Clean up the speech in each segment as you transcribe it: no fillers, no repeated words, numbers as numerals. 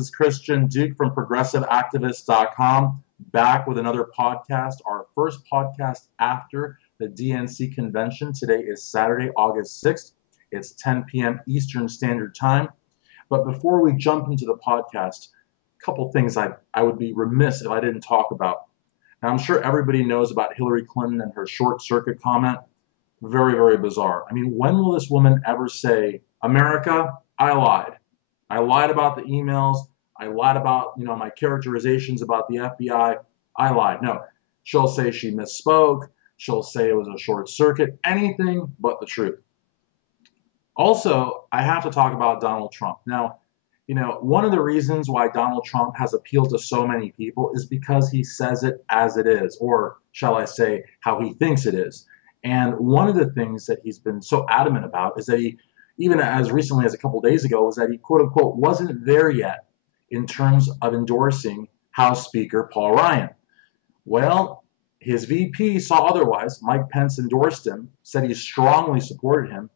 is Christian Duke from progressiveactivist.com, back with another podcast, our first podcast after the DNC convention. Today is Saturday, August 6th. It's 10 p.m. Eastern Standard Time. But before we jump into the podcast, a couple things I would be remiss if I didn't talk about. Now, I'm sure everybody knows about Hillary Clinton and her short circuit comment. Very, very bizarre. I mean, when will this woman ever say, America, I lied. I lied about the emails. I lied about, my characterizations about the FBI. I lied. No, she'll say she misspoke. She'll say it was a short circuit. Anything but the truth. Also, I have to talk about Donald Trump. Now, one of the reasons why Donald Trump has appealed to so many people is because he says it as it is, or shall I say, how he thinks it is. And one of the things that he's been so adamant about is that he, even as recently as a couple days ago, was that he, quote unquote, wasn't there yet in terms of endorsing House Speaker Paul Ryan. Well, his VP saw otherwise. Mike Pence endorsed him, said he strongly supported him.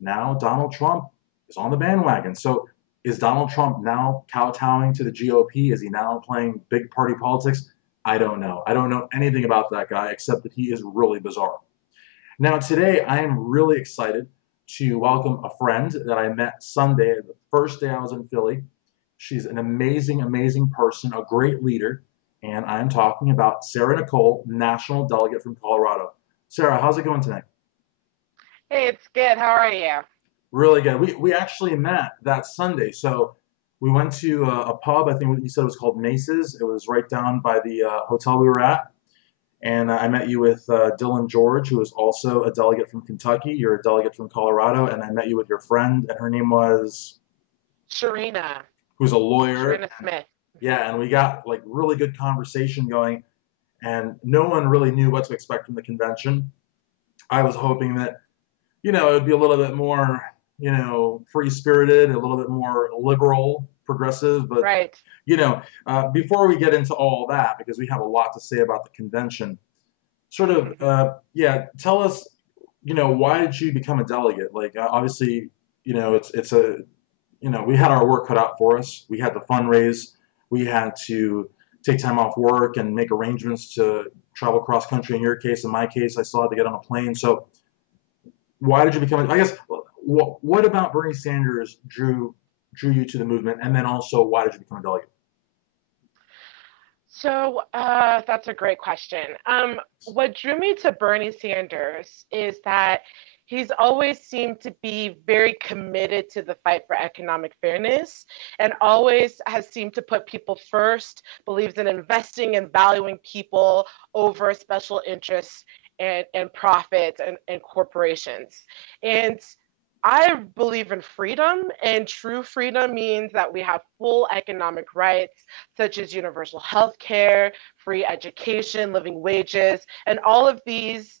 Now Donald Trump is on the bandwagon. So is Donald Trump now kowtowing to the GOP? Is he now playing big party politics? I don't know. I don't know anything about that guy except that he is really bizarre. Now today I am really excited to welcome a friend that I met Sunday, the first day I was in Philly. She's an amazing, amazing person, a great leader, and I'm talking about Sarah Nicole, National Delegate from Colorado. Sarah, how's it going tonight? Hey, it's good. How are you? Really good. We actually met that Sunday, so we went to a pub. I think what you said was called Mace's. It was right down by the hotel we were at. And I met you with Dylan George, who is also a delegate from Kentucky. You're a delegate from Colorado. And I met you with your friend, and her name was? Sharina. Who's a lawyer. Sharina Smith. Yeah, and we got like really good conversation going, and no one really knew what to expect from the convention. I was hoping that, it would be a little bit more, free-spirited, a little bit more liberal, progressive, but right. Before we get into all that, because we have a lot to say about the convention, sort of, tell us, why did you become a delegate? Like, obviously, it's a, we had our work cut out for us. We had to fundraise. We had to take time off work and make arrangements to travel cross country. In your case, in my case, I still had to get on a plane. So why did you become, I guess, what about Bernie Sanders drew you to the movement? And then also, why did you become a delegate? So that's a great question. What drew me to Bernie Sanders is that he's always seemed to be very committed to the fight for economic fairness and always has seemed to put people first, believes in investing and valuing people over special interests and profits and corporations. And I believe in freedom, and true freedom means that we have full economic rights, such as universal health care, free education, living wages, and all of these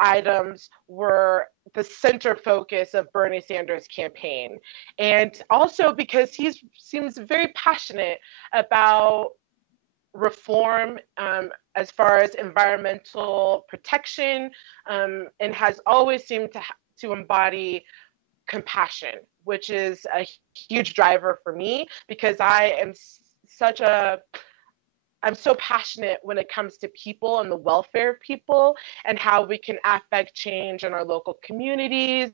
items were the center focus of Bernie Sanders' campaign. And also because he seems very passionate about reform as far as environmental protection, and has always seemed to embody compassion, which is a huge driver for me because I'm so passionate when it comes to people and the welfare of people and how we can affect change in our local communities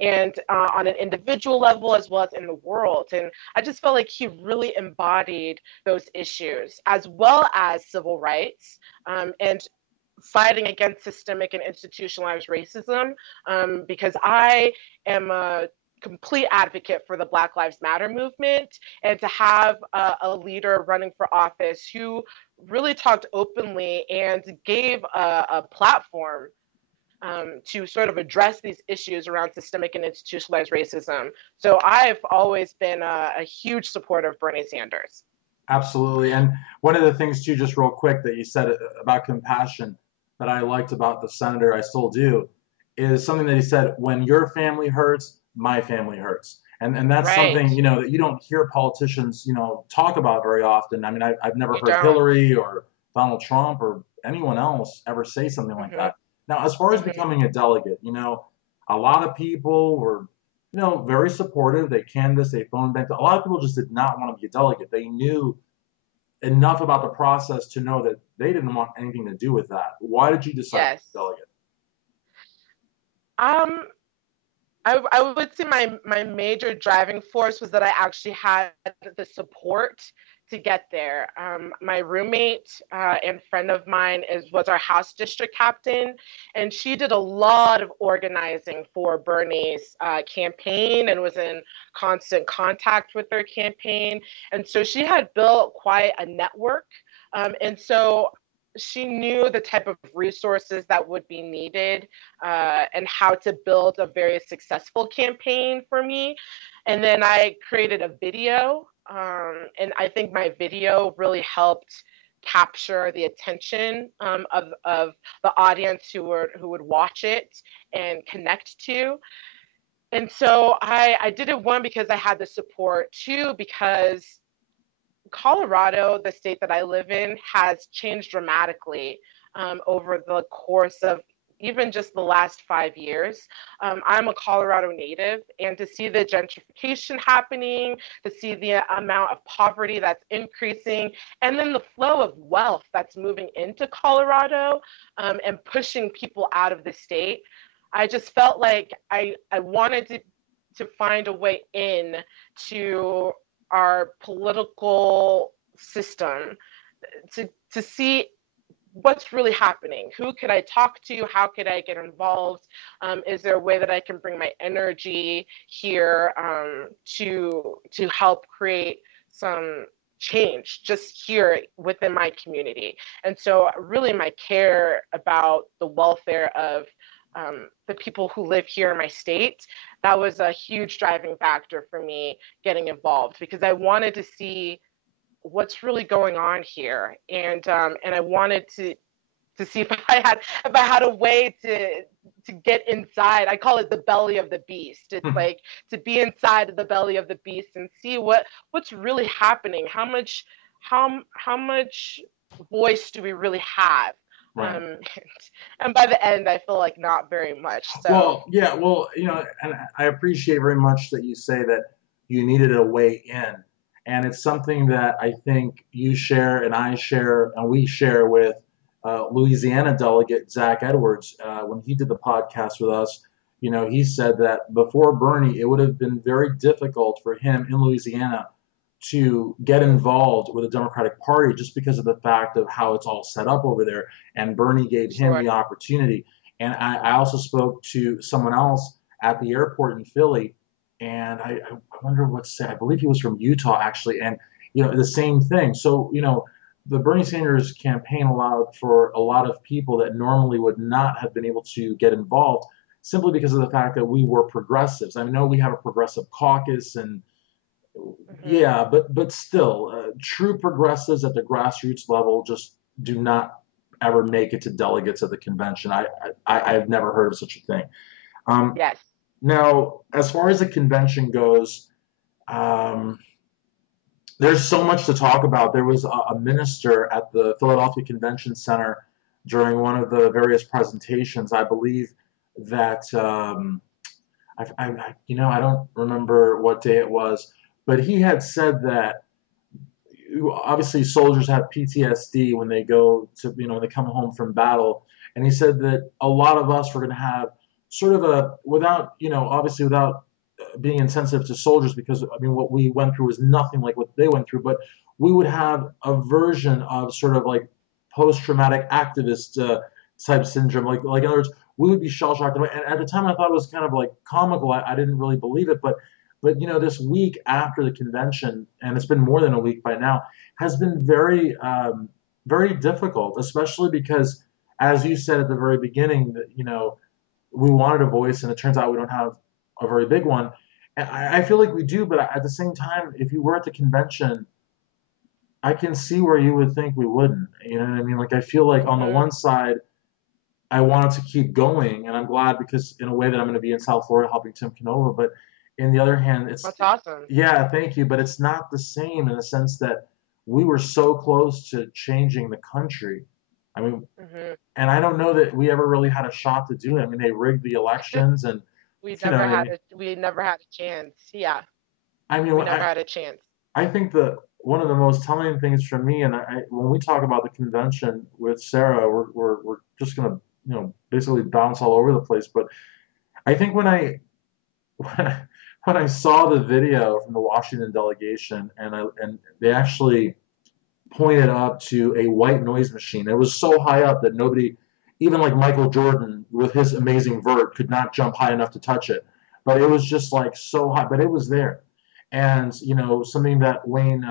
and on an individual level as well as in the world. And I just felt like he really embodied those issues as well as civil rights and fighting against systemic and institutionalized racism, because I am a complete advocate for the Black Lives Matter movement, and to have a leader running for office who really talked openly and gave a platform to sort of address these issues around systemic and institutionalized racism. So I've always been a huge supporter of Bernie Sanders. Absolutely. And one of the things too, just real quick, that you said about compassion that I liked about the senator, I still do, is something that he said, when your family hurts, my family hurts. And that's Right. something, that you don't hear politicians, talk about very often. I mean, I've never You heard don't. Hillary or Donald Trump or anyone else ever say something like Mm-hmm. that. Now, as far as Mm-hmm. becoming a delegate, a lot of people were, very supportive. They canvassed, they phone banked. A lot of people just did not want to be a delegate. They knew enough about the process to know that they didn't want anything to do with that. Why did you decide to Yes. be a delegate? Um, I would say my major driving force was that I actually had the support to get there. My roommate and friend of mine was our house district captain, and she did a lot of organizing for Bernie's campaign and was in constant contact with their campaign. And so she had built quite a network. And so she knew the type of resources that would be needed and how to build a very successful campaign for me. And then I created a video, and I think my video really helped capture the attention of the audience who would watch it and connect to. And so I did it, one, because I had the support, two, because Colorado, the state that I live in, has changed dramatically over the course of even just the last 5 years. I'm a Colorado native, and to see the gentrification happening, to see the amount of poverty that's increasing, and then the flow of wealth that's moving into Colorado and pushing people out of the state, I just felt like I wanted to find a way in to our political system to see what's really happening. Who could I talk to? How could I get involved? Is there a way that I can bring my energy here to help create some change just here within my community? And so really my care about the welfare of the people who live here in my state, that was a huge driving factor for me getting involved, because I wanted to see what's really going on here, and I wanted to see if I had a way to get inside. I call it the belly of the beast. It's like to be inside of the belly of the beast and see what's really happening. How much voice do we really have? Right. And by the end, I feel like not very much. So Well, yeah, well, and I appreciate very much that you say that you needed a way in. And it's something that I think you share and I share and we share with Louisiana delegate Zach Edwards. When he did the podcast with us, he said that before Bernie, it would have been very difficult for him in Louisiana to get involved with the Democratic Party just because of the fact of how it's all set up over there. And Bernie gave him sure. the opportunity. And I also spoke to someone else at the airport in Philly, and I wonder what's said. I believe he was from Utah actually, and the same thing. So the Bernie Sanders campaign allowed for a lot of people that normally would not have been able to get involved simply because of the fact that we were progressives. I know we have a progressive caucus and Hmm. yeah, but still, true progressives at the grassroots level just do not ever make it to delegates at the convention. I've never heard of such a thing. Um, Yes. Now, as far as the convention goes, um, there's so much to talk about. There was a minister at the Philadelphia Convention Center during one of the various presentations. I believe that I don't remember what day it was, but he had said that obviously soldiers have PTSD when they go to when they come home from battle, and he said that a lot of us were going to have sort of a without obviously without being insensitive to soldiers, because I mean what we went through was nothing like what they went through, but we would have a version of sort of like post-traumatic activist type syndrome, like in other words we would be shell shocked, and at the time I thought it was kind of like comical. I didn't really believe it, but this week after the convention, and it's been more than a week by now, has been very, very difficult, especially because, as you said at the very beginning, that we wanted a voice, and it turns out we don't have a very big one. And I feel like we do, but at the same time, if you were at the convention, I can see where you would think we wouldn't. You know what I mean? Like I feel like on the Hmm. one side, I wanted to keep going, and I'm glad because in a way that I'm going to be in South Florida helping Tim Canova. But in the other hand, it's That's awesome. yeah, thank you, but it's not the same in the sense that we were so close to changing the country. I mean, Hmm. and I don't know that we ever really had a shot to do it. I mean, they rigged the elections, and You know what I mean? We never had a chance. Yeah, I mean, we never had a chance. I think the one of the most telling things for me, and when we talk about the convention with Sarah, we're just gonna, basically bounce all over the place. But I think when I, when I saw the video from the Washington delegation, and they actually pointed up to a white noise machine. It was so high up that nobody, even like Michael Jordan with his amazing vert, could not jump high enough to touch it. But it was just like so high, but it was there. And something that Wayne,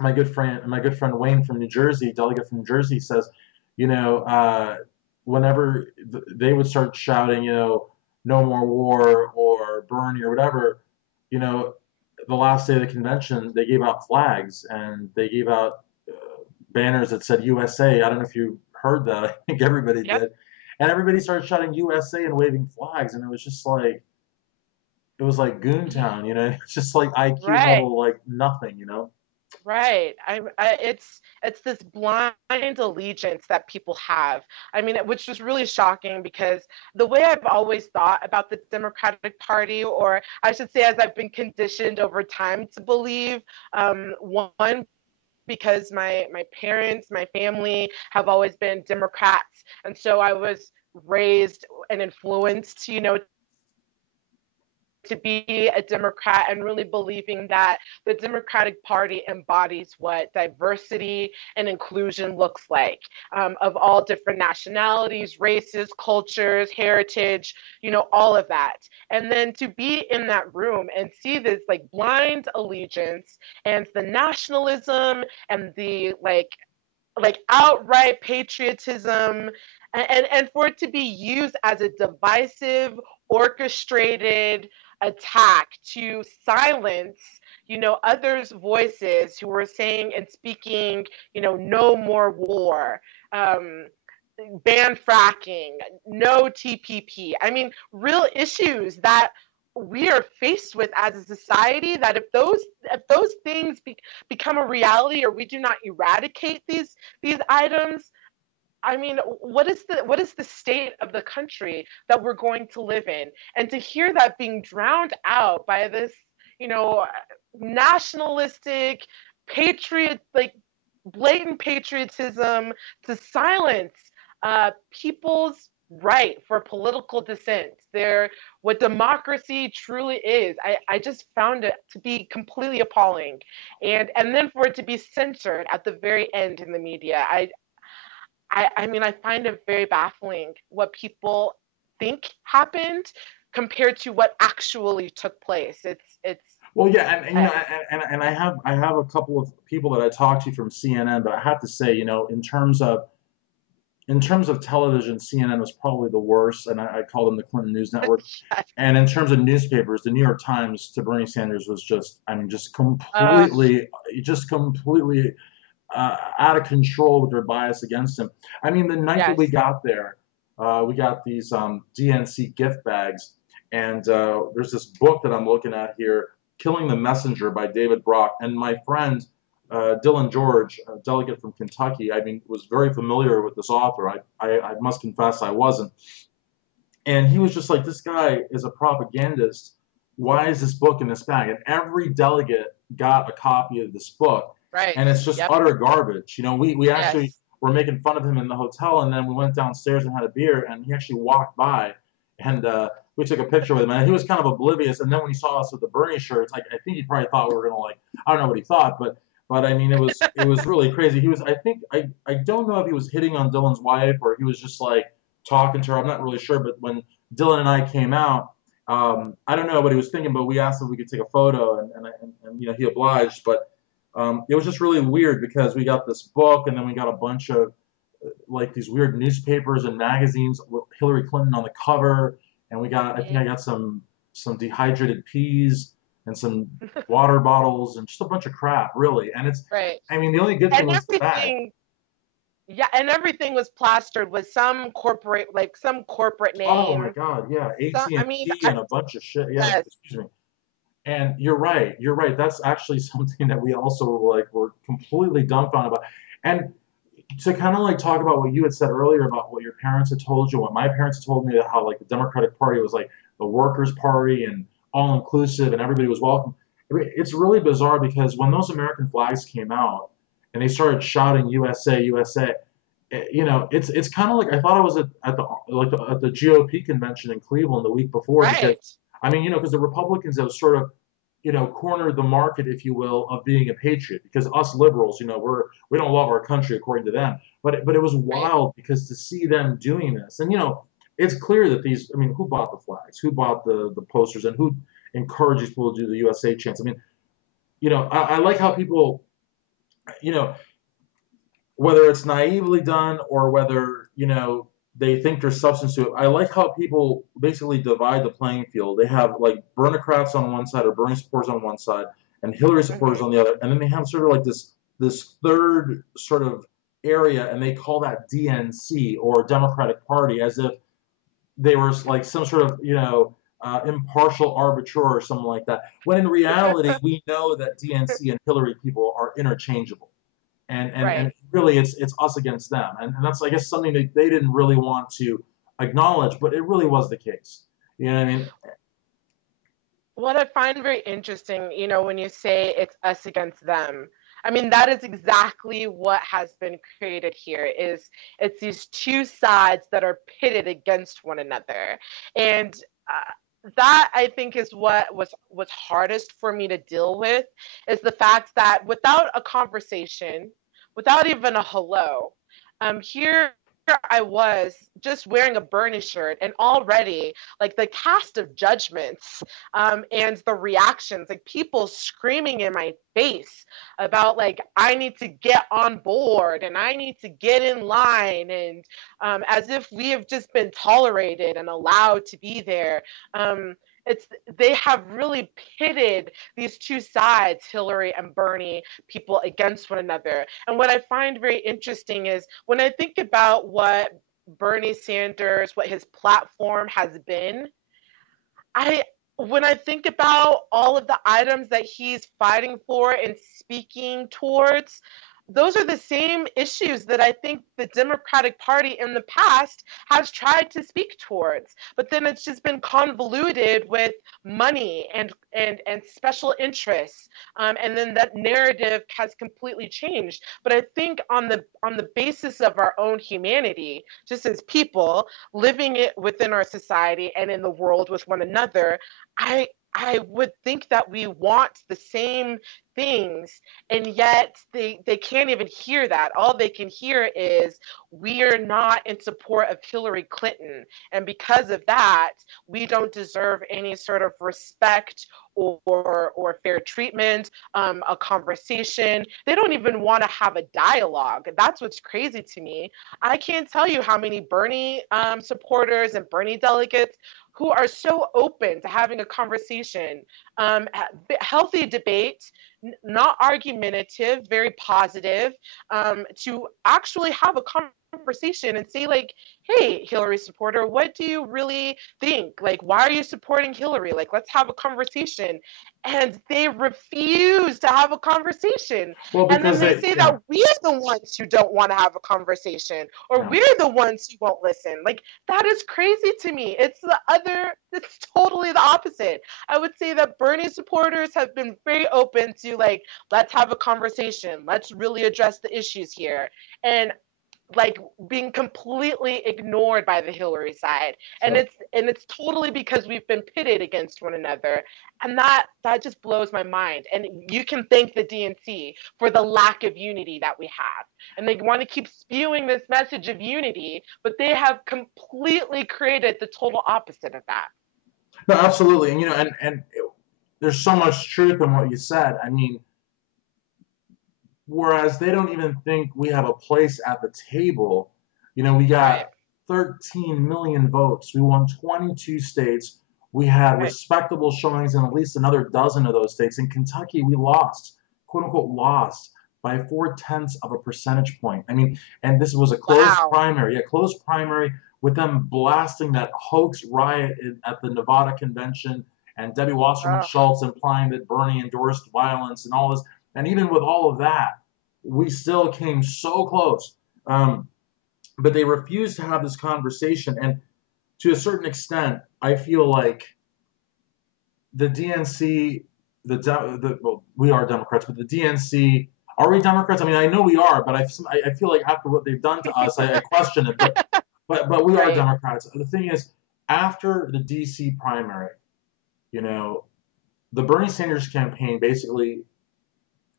my good friend Wayne from New Jersey, delegate from New Jersey, says, you know, uh, whenever they would start shouting, no more war or Bernie or whatever, you know, the last day of the convention, they gave out flags and they gave out banners that said USA. I don't know if you heard that. I think everybody Yep. did. And everybody started shouting USA and waving flags. And it was just like, it was like Goontown, It's just like IQ Right. level, like nothing, Right. It's this blind allegiance that people have. I mean, which is really shocking because the way I've always thought about the Democratic Party, or I should say, as I've been conditioned over time to believe, one, because my parents, my family have always been Democrats, and so I was raised and influenced, to be a Democrat and really believing that the Democratic Party embodies what diversity and inclusion looks like, of all different nationalities, races, cultures, heritage, all of that. And then to be in that room and see this like blind allegiance and the nationalism and the like outright patriotism, and for it to be used as a divisive, orchestrated attack to silence, others' voices who were saying and speaking, no more war, um, ban fracking, no TPP. I mean, real issues that we are faced with as a society, that if those things become a reality, or we do not eradicate these items, I mean, what is the state of the country that we're going to live in? And to hear that being drowned out by this, you know, nationalistic, patriot, like blatant patriotism, to silence people's right for political dissent. They're what democracy truly is. I just found it to be completely appalling. And then for it to be censored at the very end in the media. I mean, I find it very baffling what people think happened compared to what actually took place. It's Well, yeah, and uh, and I have a couple of people that I talked to from CNN, but I have to say, in terms of television, CNN was probably the worst, and I call them the Clinton News Network. And in terms of newspapers, the New York Times to Bernie Sanders was just, I mean, uh, just completely out of control with their bias against him. I mean, the night that we yes. got there, we got these DNC gift bags, and there's this book that I'm looking at here, "Killing the Messenger" by David Brock, and my friend Dylan George, a delegate from Kentucky, I mean, was very familiar with this author. I must confess I wasn't, and he was just like, "This guy is a propagandist. Why is this book in this bag?" And every delegate got a copy of this book, Right. and it's just Yep. utter garbage. We actually Yes. were making fun of him in the hotel, and then we went downstairs and had a beer, and he actually walked by, and we took a picture with him, and he was kind of oblivious. And then when he saw us with the Bernie shirts, I think he probably thought we were gonna, like, I don't know what he thought, but I mean, it was really crazy. He was, I think, I don't know if he was hitting on Dylan's wife or he was just like talking to her. I'm not really sure. But when Dylan and I came out, I don't know what he was thinking, but we asked if we could take a photo, and he obliged. But it was just really weird because we got this book, and then we got a bunch of like these weird newspapers and magazines with Hillary Clinton on the cover, and I think I Mhm. got some dehydrated peas and some water bottles and just a bunch of crap, really. And Right. I mean, the only good thing And was the bag. everything, yeah, and everything was plastered with some corporate Oh my name. God, yeah, So I mean, AT&T and a bunch of shit. Yeah, yes. excuse me. And you're right. You're right. That's actually something that we also like were completely dumbfounded about. And to kind of like talk about what you had said earlier about what your parents had told you, what my parents had told me, how like the Democratic Party was like the Workers' Party and all inclusive and everybody was welcome. I mean, it's really bizarre because when those American flags came out and they started shouting USA, USA, it's kind of like I thought I was at the GOP convention in Cleveland the week before because Right. I mean, because the Republicans have sort of cornered the market, if you will, of being a patriot. Because us liberals, we don't love our country according to them. But it was Right. wild because to see them doing this, and it's clear that these. I mean, who bought the flags? Who bought the posters? And who encourages people to do the USA chants? I mean, I like how people, you know, whether it's naively done or whether they think there's substance to it. I like how people basically divide the playing field. They have like Bernocrats on one side or Bernie supporters on one side and Hillary supporters Hmm. on the other, and then they have sort of like this third sort of area, and they call that DNC or Democratic Party, as if they were like some sort of impartial arbiter or something like that. When in reality, we know that DNC and Hillary people are interchangeable, and Right. really it's us against them, and that's I guess something that they didn't really want to acknowledge, but it really was the case. You know what I mean? What I find very interesting, when you say it's us against them, I mean that is exactly what has been created here is it's these two sides that are pitted against one another. And that I think is what was hardest for me to deal with is the fact that without a conversation, without even a hello, here I was just wearing a Bernie shirt, and already like the cast of judgments and the reactions, like people screaming in my face about like I need to get on board and I need to get in line, and as if we have just been tolerated and allowed to be there. It's they have really pitted these two sides, Hillary and Bernie, people against one another. And what I find very interesting is when I think about what Bernie Sanders, what his platform has been, I when I think about all of the items that he's fighting for and speaking towards, those are the same issues that I think the Democratic Party in the past has tried to speak towards. But then it's just been convoluted with money and special interests, and then that narrative has completely changed. But I think on the basis of our own humanity, just as people living it within our society and in the world with one another, I I would think that we want the same things, and yet they can't even hear that. All they can hear is we are not in support of Hillary Clinton, and because of that, we don't deserve any sort of respect or fair treatment, a conversation. They don't even want to have a dialogue. That's what's crazy to me. I can't tell you how many Bernie supporters and Bernie delegates who are so open to having a conversation, healthy debate, not argumentative, very positive, to actually have a conversation and say like, hey, Hillary supporter, what do you really think? Like, why are you supporting Hillary? Like, let's have a conversation. And they refuse to have a conversation. Well, And then because they they say yeah. that we're the ones who don't want to have a conversation, or Yeah. we're the ones who won't listen. Like, that is crazy to me. It's totally the opposite. I would say that Bernie supporters have been very open to like, let's have a conversation. Let's really address the issues here. And like being completely ignored by the Hillary side. And So it's totally because we've been pitted against one another. And that just blows my mind. And you can thank the DNC for the lack of unity that we have. And they want to keep spewing this message of unity, but they have completely created the total opposite of that. no, absolutely, and there's so much truth in what you said. I mean, whereas they don't even think we have a place at the table. We Right. got 13 million votes. We won 22 states. We had Right. respectable showings in at least another dozen of those states. In Kentucky, we lost, quote unquote, lost by 4/10 of a percentage point. I mean, and this was a closed Wow. primary, with them blasting that hoax riot at the Nevada convention, and Debbie Wasserman Oh, Schultz implying that Bernie endorsed violence and all this. And even with all of that, we still came so close. But they refused to have this conversation. And to a certain extent, I feel like the DNC, well, we are Democrats, but the DNC, are we Democrats? I mean, I know we are, but I feel like after what they've done to us, I question it. But we are Right. Democrats. The thing is, after the DC primary, you know, the Bernie Sanders campaign basically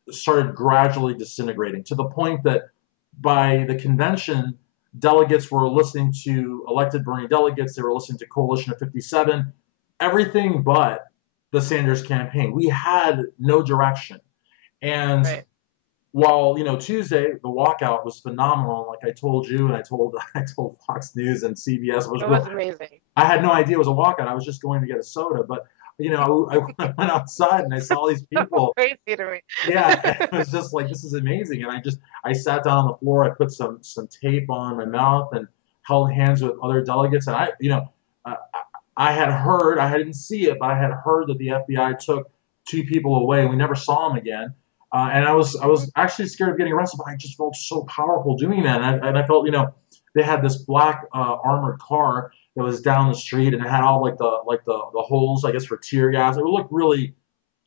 started gradually disintegrating to the point that by the convention, delegates were listening to elected Bernie delegates. They were listening to Coalition of 57, everything but the Sanders campaign. We had no direction. And Right. while Tuesday the walkout was phenomenal, like I told you and I told Fox News and CBS was It real. was amazing. I had no idea it was a walkout. I was just going to get a soda, but I went outside and I saw all these So people. crazy to me. Yeah, it was just like this is amazing, and I sat down on the floor. I put some tape on my mouth and held hands with other delegates, and uh, I had heard, I didn't see it, but I had heard that the FBI took two people away. We never saw them again, and I was actually scared of getting arrested, but I just felt so powerful doing that, and I felt they had this black armored car that was down the street, and it had all like the holes, I guess, for tear gas. It looked really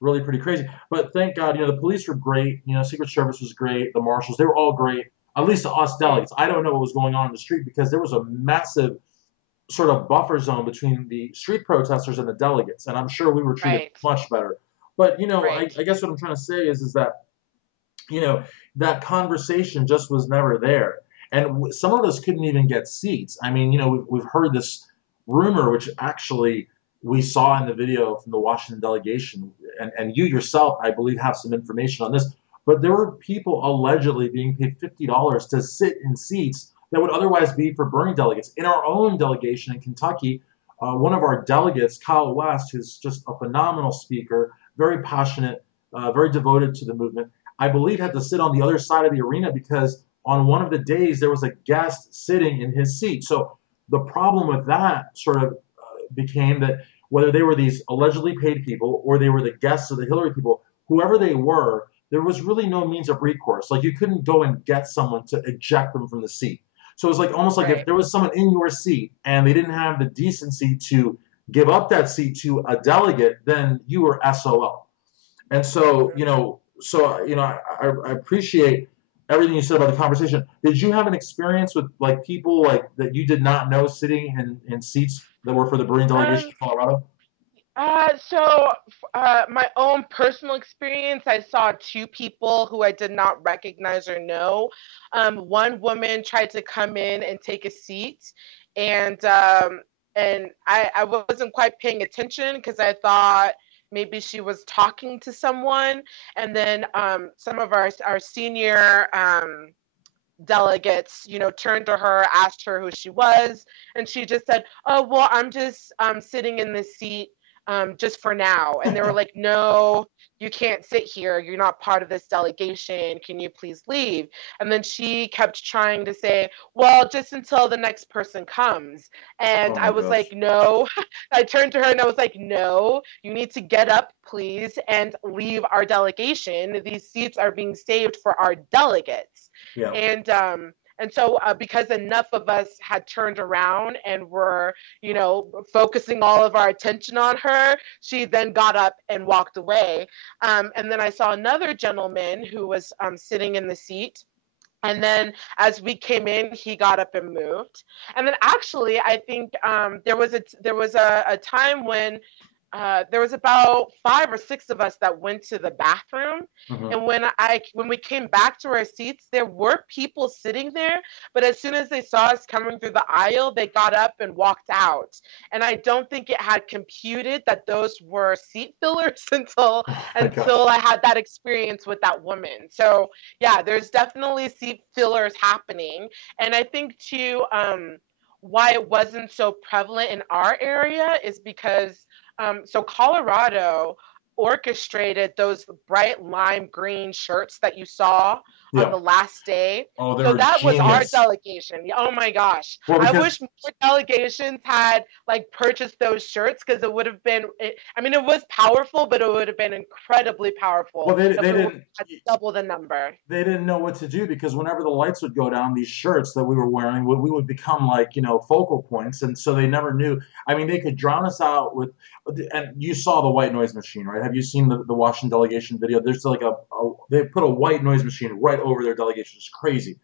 pretty crazy. But thank God, the police were great. Secret Service was great. The marshals, they were all great. At least to us Mm, delegates. I don't know what was going on in the street because there was a massive sort of buffer zone between the street protesters and the delegates, and I'm sure we were treated right. much better. But Right. I guess what I'm trying to say is that you know that conversation just was never there, and some of us couldn't even get seats. I mean, we've heard this rumor, which actually we saw in the video from the Washington delegation, and you yourself, I believe, have some information on this. But there were people allegedly being paid $50 to sit in seats that would otherwise be for Bernie delegates. In our own delegation in Kentucky, one of our delegates, Kyle West, who's just a phenomenal speaker, very passionate, very devoted to the movement, I believe had to sit on the other side of the arena because on one of the days there was a guest sitting in his seat. So the problem with that sort of became that whether they were these allegedly paid people or they were the guests of the Hillary people, whoever they were, there was really no means of recourse. Like you couldn't go and get someone to eject them from the seat. So it was like almost like if Right. there was someone in your seat and they didn't have the decency to give up that seat to a delegate, then you were SOL. And so, Mhm. I appreciate everything you said about the conversation. Did you have an experience with like people like that you did not know sitting in seats that were for the Berlin delegation Um, in Colorado? my own personal experience, I saw two people who I did not recognize or know. One woman tried to come in and take a seat, and I wasn't quite paying attention because I thought maybe she was talking to someone, and then some of our senior delegates, turned to her, asked her who she was, and she just said, "Oh, well, I'm just sitting in this seat just for now." And they were like, "No, you can't sit here. You're not part of this delegation. Can you please leave?" And then she kept trying to say, "Well, just until the next person comes." And Oh I my was like, gosh. "No." I turned to her and I was like, "No, you need to get up, please, and leave our delegation. These seats are being saved for our delegates." Yeah. And so because enough of us had turned around and were, focusing all of our attention on her, she then got up and walked away. And then I saw another gentleman who was sitting in the seat, and then as we came in, he got up and moved. And then actually, I think there was a time when there was about five or six of us that went to the bathroom, Hmm. and when we came back to our seats, there were people sitting there, but as soon as they saw us coming through the aisle, they got up and walked out. And I don't think it had computed that those were seat fillers until Oh my gosh. until I had that experience with that woman. So yeah, there's definitely seat fillers happening, and I think too. Why it wasn't so prevalent in our area is because so Colorado, orchestrated those bright lime green shirts that you saw on Yeah. the last day. Oh, they So were that was our genius. delegation. Oh my gosh. Well, I because wish more delegations had like purchased those shirts because it would have been, I mean, it was powerful, but it would have been incredibly well powerful if they we would didn't have had double the number. they didn't know what to do because whenever the lights would go down, these shirts that we were wearing, we would become like, focal points. And so they never knew. I mean, they could drown us out with, and you saw the white noise machine, right? Have you seen the Washington delegation video? There's like they put a white noise machine right over their delegation. It's crazy.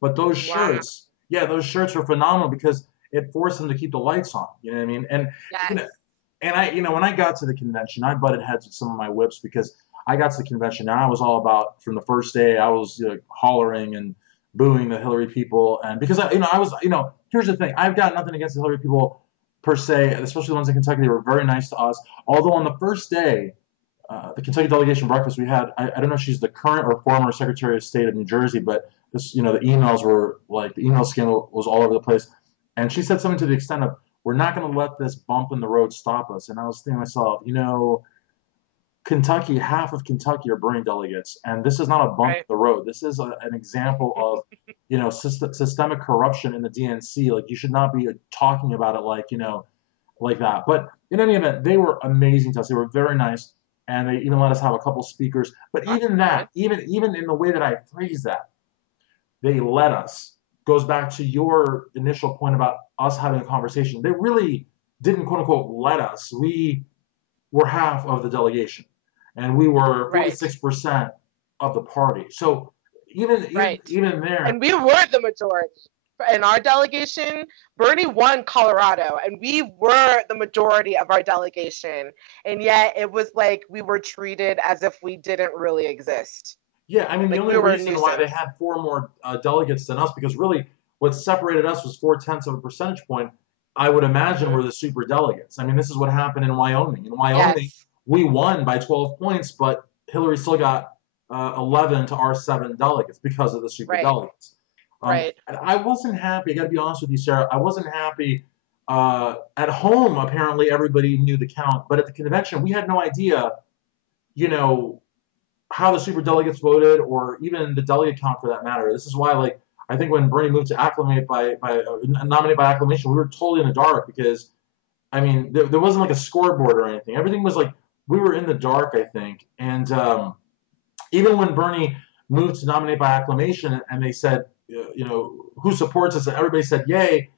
But those Wow. shirts, yeah, those shirts were phenomenal because it forced them to keep the lights on. You know what I mean? You Yes. know, and when I got to the convention, I butted heads with some of my whips because I got to the convention and I was all about from the first day. I was hollering and booing the Hillary people, and because I was, here's the thing: I've got nothing against the Hillary people per se, especially the ones in Kentucky. They were very nice to us. Although on the first day, the Kentucky delegation breakfast we had, I don't know if she's the current or former Secretary of State of New Jersey, but this, the emails were like the email scandal was all over the place, and she said something to the extent of, "We're not going to let this bump in the road stop us." And I was thinking to myself, Kentucky, half of Kentucky are Bernie delegates, and this is not a bump in Right. the road. This is an example of, systemic corruption in the DNC. Like you should not be talking about it like, like that. But in any event, they were amazing to us. They were very nice, and they even let us have a couple speakers. But That's even good. that, even in the way that I phrase that, they let us. Goes back to your initial point about us having a conversation. They really didn't quote unquote let us. We were half of the delegation, and we were Right. 46% of the party. So even even Right. even there, And we were the majority. In our delegation, Bernie won Colorado, and we were the majority of our delegation. And yet it was like we were treated as if we didn't really exist. yeah, I mean the Like only we were a reason why they nuisance. had four more delegates than us, because really what separated us was 4/10 of a percentage point. I would imagine Hmm. were the super delegates. I mean, this is what happened in Wyoming. In Wyoming, Yes. we won by 12 points, but Hillary still got 11 to our 7 delegates because of the super Right. delegates. Right. I wasn't happy. I got to be honest with you, Sarah. I wasn't happy. At home, apparently everybody knew the count, but at the convention, we had no idea, you know, how the super delegates voted, or even the delegate count for that matter. This is why, like, I think when Bernie moved to acclimate by nominate by acclamation, we were totally in the dark because, I mean, there wasn't like a scoreboard or anything. Everything was like we were in the dark, I think, and even when Bernie moved to nominate by acclamation, and they said, who supports us, and everybody said yay,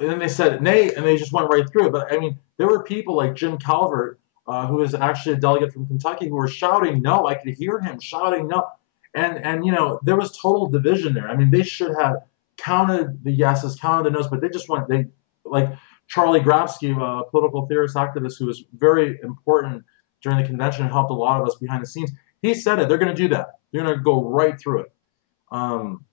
and then they said nay, and they just went right through it. But I mean, there were people like Jim Calvert, who is actually a delegate from Kentucky, who were shouting no. I could hear him shouting no, and there was total division there. I mean, they should have counted the yeses, counted the nos, but they just went. They like Charlie Grabsky, a political theorist activist who was very important during the convention and helped a lot of us behind the scenes. He said it. They're going to do that. They're going to go right through it. Um,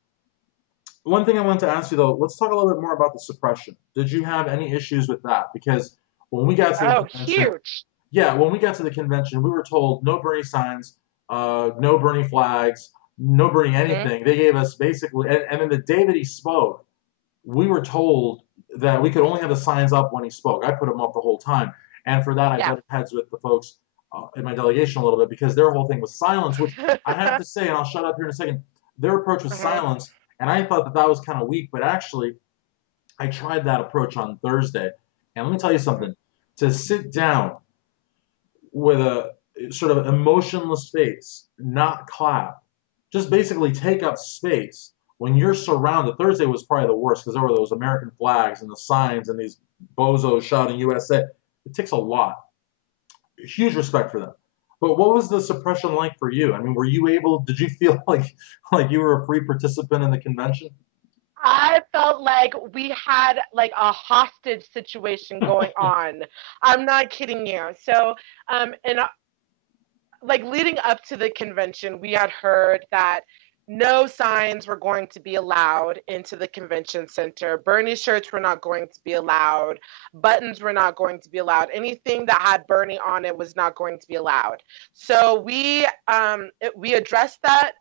One thing I wanted to ask you though, let's talk a little bit more about the suppression. Did you have any issues with that? Because when we got to the Oh, convention, huge. yeah, when we got to the convention, we were told no Bernie signs, no Bernie flags, no Bernie Hmm. anything. They gave us basically, and then the day that he spoke, we were told that we could only have the signs up when he spoke. I put them up the whole time, and for that I Yeah. butted heads with the folks in my delegation a little bit because their whole thing was silence, which I have to say, and I'll shut up here in a second. Their approach was Hmm. silence, and I thought that that was kind of weak, but actually I tried that approach on Thursday, and let me tell you something. To sit down with a sort of emotionless face, not clap, just basically take up space when you're surrounded. Thursday was probably the worst because there were those American flags and the signs and these bozos shouting USA. It takes a lot. Huge respect for them. But what was the suppression like for you? I mean, were you able? Did you feel like you were a free participant in the convention? I felt like we had like a hostage situation going on. I'm not kidding you. So, and like leading up to the convention, we had heard that no signs were going to be allowed into the convention center. Bernie shirts were not going to be allowed. Buttons were not going to be allowed. Anything that had Bernie on it was not going to be allowed. So we addressed that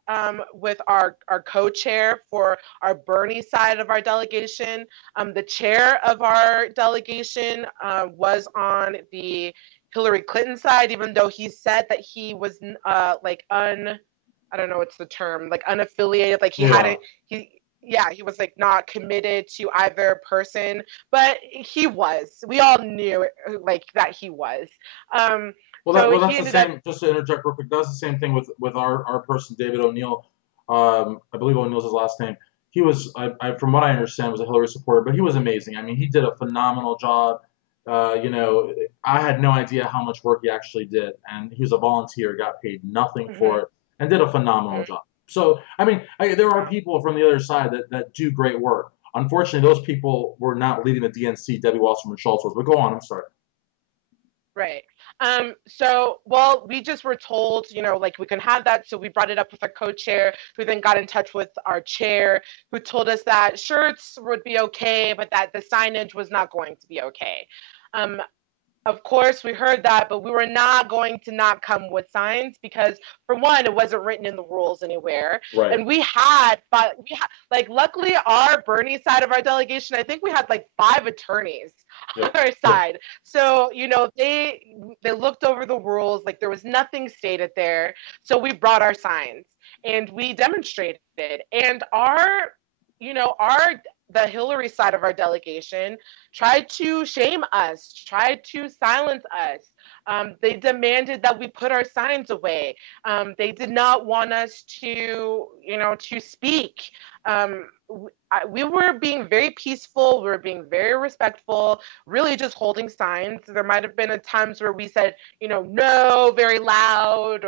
with our co-chair for our Bernie side of our delegation. The chair of our delegation was on the Hillary Clinton's side, even though he said that he was like I don't know what's the term, like unaffiliated, like he Yeah. hadn't he yeah, he was like not committed to either person, but he was. We all knew like that he was. Um, so Well, he that's the ended up same. Just to interject real quick, that's the same thing with our person, David O'Neill. I believe O'Neill's his last name. He was, from what I understand, was a Hillary supporter, but he was amazing. I mean, he did a phenomenal job. You know, I had no idea how much work he actually did, and he was a volunteer, got paid nothing for mhm, it, and did a phenomenal mhm, job. So, I mean, there are yeah. people from the other side that do great work. Unfortunately, those people were not leading the DNC. Debbie Wasserman Schultz was. But go on. I'm sorry. Right. So, well, we just were told, like we can have that. So we brought it up with our co-chair, who then got in touch with our chair, who told us that shirts would be okay, but that the signage was not going to be okay. Um, of course, we heard that, but we were not going to not come with signs because, for one, it wasn't written in the rules anywhere, Right. and but like, luckily, our Bernie side of our delegation, I think we had like 5 attorneys on Yep. our Yep. side, so they looked over the rules, like there was nothing stated there, so we brought our signs and we demonstrated, and our the Hillary side of our delegation tried to shame us, tried to silence us. They demanded that we put our signs away. They did not want us to speak. We were being very peaceful. We were being very respectful, really just holding signs. There might have been at times where we said, no, very loud,